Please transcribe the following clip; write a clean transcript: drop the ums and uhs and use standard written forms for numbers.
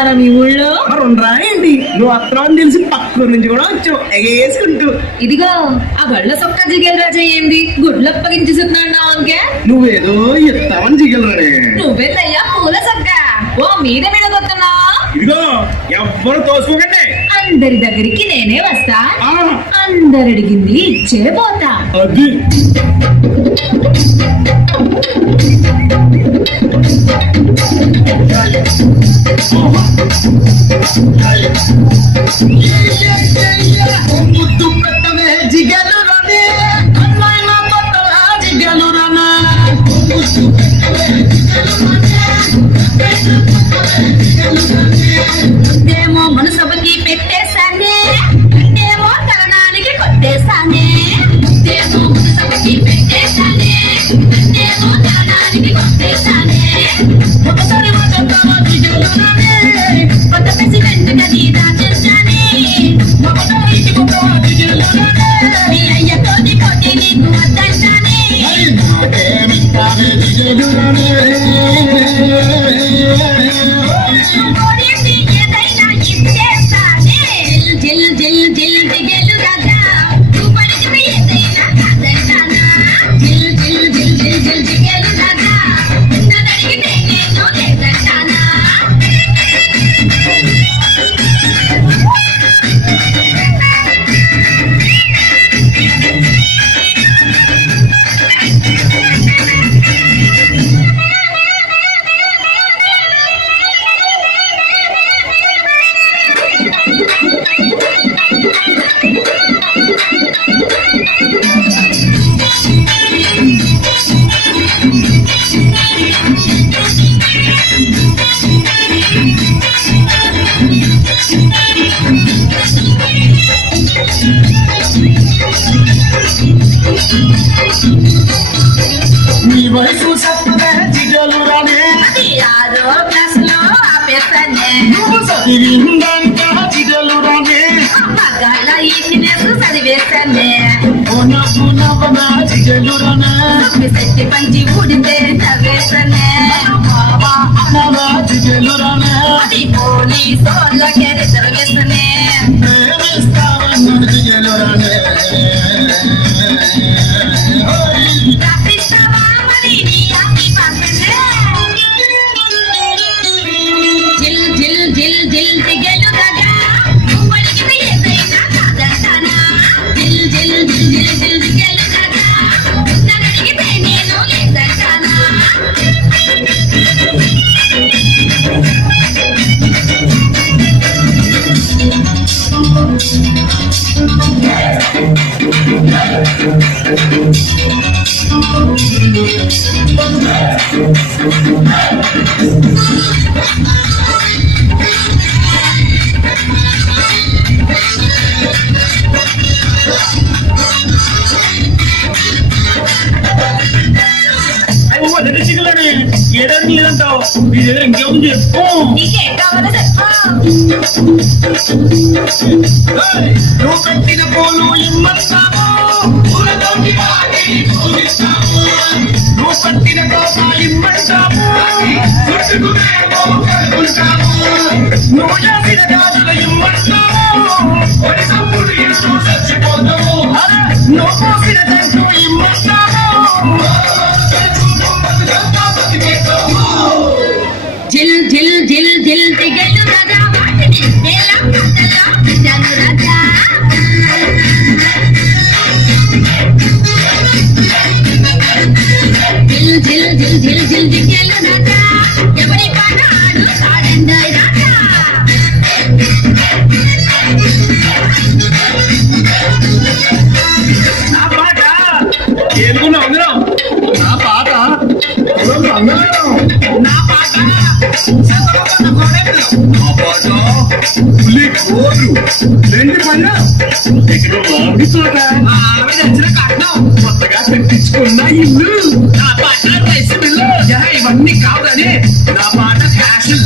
ఉన్నారా మీ ఊళ్ళో? మరి ఉండరా ఏంటి? నువ్వు అత్రం తెలిసి పక్క నుంచి కూడా వచ్చావు ఎగేసుకుంటూ. ఇదిగో ఆ గళ్ళ సొక్క జిగేల్ రాజా ఏంది గుడ్లప్పగించుతున్నావు అంకే? నువ్వేదో ఎత్తావని జిగలరానే. నువ్వేదయ్యా పూల సొక్క ఓ మీద మీద కొత్తనా? ఇదిగో ఎవ్వరు తోసుకోకండి, అందరి దగ్గరికి నేనే వస్తా, అందరు అడిగింది ఇచ్చే పోతా. అది ముద్దు పెట్టవే జిగలు రానే, అమ్మాయినా కొట్టవా జిగలు రానా. ఏమో మనసభకి పెట్టేశానే, ఏమో తరణానికి కొట్టేశానే. ఏమో మనసభకి పెట్టేశానే, ఏమో తరణానికి కొట్టేశానే. ఒకసారి కొట్టవా జిగలు రానే, కొత్త ప్రెసిడెంట్ గది దాచేశానే. ఒకసారి కొట్టవా జిగలు రానే, మీ అయ్యతోటి కొట్టి నీకు వద్దంటానే. జిల్ జిల్ జిల్ జిగేలు రాజా నువ్వు పడితే ఏదైనా కాదంటానా. జిల్ జిల్ జిల్ జిల్ జిల్ జిగేలు రాజా నన్నడిగితే నేను లేదంటానా. నీ వయసు చెప్పవే జిగలు రానే, అది 6వ క్లాసులో ఆపేస్తానే. నువ్వు చదివిందంట జిగలు రానే. మగాళ్ళ ఇంజనీర్స్ చదివేస్తానే. నవ్వు నవ్వనా జిగలు రానా. శక్తి పంచి ఊడితే నవ్వేస్తానే. బాబా అనవా జిగలు రానా. అది పోలీసోళ్ళకే రిజర్వేస్తానే. ప్రేమిస్తావన్నాడు జిగలు రానే. రాపిస్తావా మరి నీ ఆపి పాపనే. జిల్ జిల్ జిల్ జిల్ జిగేలు రాజా నువ్వు అడిగితే ఏదైనా కాదంటానా. జిల్ జిల్ జిల్ జిల్ జిల్ జిగేలు రాజా నన్ను అడిగితే నేను లేదంటానా. ఏడాది లేదంటావు, నీ దగ్గర ఇంకేముంది చెప్పు. నీకేం కావాలో చెప్పు. నువ్వు కట్టిన పూలు ఇమ్మంటావు, పూలతోటి వాటిని పూజిస్తావు. నువ్వు కట్టిన కోప ఇమ్మంటావు, చుట్టుకునేమో కలుపుకుంటావు. నువ్వు చేసిన గాజులు ఇమ్మంటావు, ఒడి సంపుడు ఇంటూ చచ్చిపోతావు. నువ్వు పోసిన దండు ఇమ్మంటావు, జిల్ జిల్ జిల్ జిల్ జిగేలు రాజా వాటిని నేల కథలా జిగేలు రాజా. జిల్ జిల్ జిల్ జిల్ జిల్ జిగేలు రాజా ఎవరి పాట ఆడు సాడండి రాజా. నా పాట ఏనుకున్నావు అందరం. నా పాట నా పాట పులి కోరు రెండు పళ్ళు ఇక్కడ మామిడి తోట ఆవిడ వచ్చిన కట్నం కొత్తగా కట్టించుకున్న ఇల్లు. నా పాట ఇవన్నీ కాదని నా పాట ఫ్యాషన్